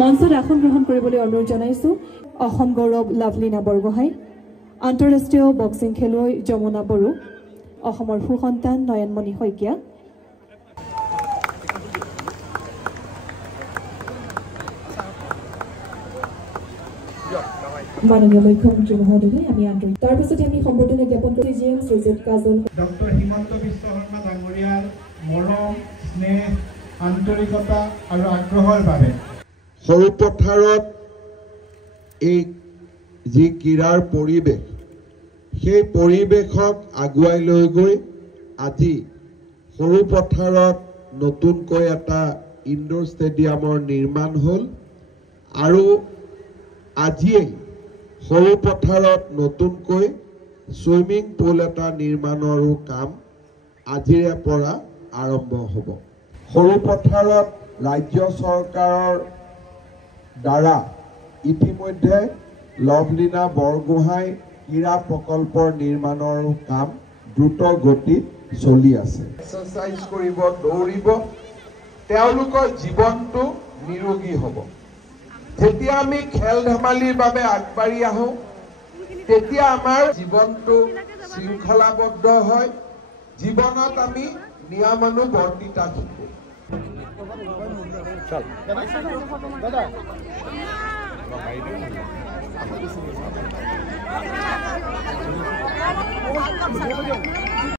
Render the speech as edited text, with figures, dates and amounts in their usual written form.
মঞ্চত আসন গ্ৰহণ কৰিবলৈ অনুৰোধ জনাইছো অসম গৌৰৱ লাভলীনা বৰগোহাঁই, আন্তঃৰাষ্ট্ৰীয় বক্সিং খেলুৱৈ যমুনা বড়ো, অসমৰ সুসন্তান নয়নমণি শইকীয়া, মাননীয় মুখ্যমন্ত্ৰী মহোদয় আমি আন্তৰিক তাৰ পিছতে আমি সম্বৰ্ধনা জ্ঞাপন কৰি জিএম শ্ৰীযুত কাজল ডক্টৰ হিমন্ত বিশ্ব শৰ্মা ডাঙৰীয়াৰ মৰম স্নেহ আন্তৰিকতা আৰু আগ্ৰহৰ বাবে সৰু পথাৰত এই যি ক্ৰীড়াৰ পৰিৱেশ সেই পৰিৱেশক আগুৱাই লৈ গৈ আজি সৰু পথাৰত নতুনকৈ এটা ইনডোৰ ষ্টেডিয়ামৰ নিৰ্মাণ হ'ল আৰু আজিয়ে সৰু পথাৰত নতুনকৈ সুইমিং পুল এটা নিৰ্মাণৰো কাম আজিৰে পৰা আৰম্ভ হ'ব। সৰু পথাৰত ৰাজ্য চৰকাৰৰ দ্বাৰা ইতিমধ্যে লাভলীনা বৰগোহাঁই ক্ৰীড়া প্ৰকল্পৰ নিৰ্মাণৰো কাম দ্ৰুত গতিত চলি আছে। এক্সাৰচাইজ কৰিব, দৌৰিব, তেওঁলোকৰ জীৱনটো নিৰোগী হ'ব। যেতিয়া আমি খেল ধেমালিৰ বাবে আগবাঢ়ি আহোঁ তেতিয়া আমাৰ জীৱনটো শৃংখলাবদ্ধ হয়, জীৱনত আমি নিয়মানুবৰ্তিতা শিকোঁ। দাদা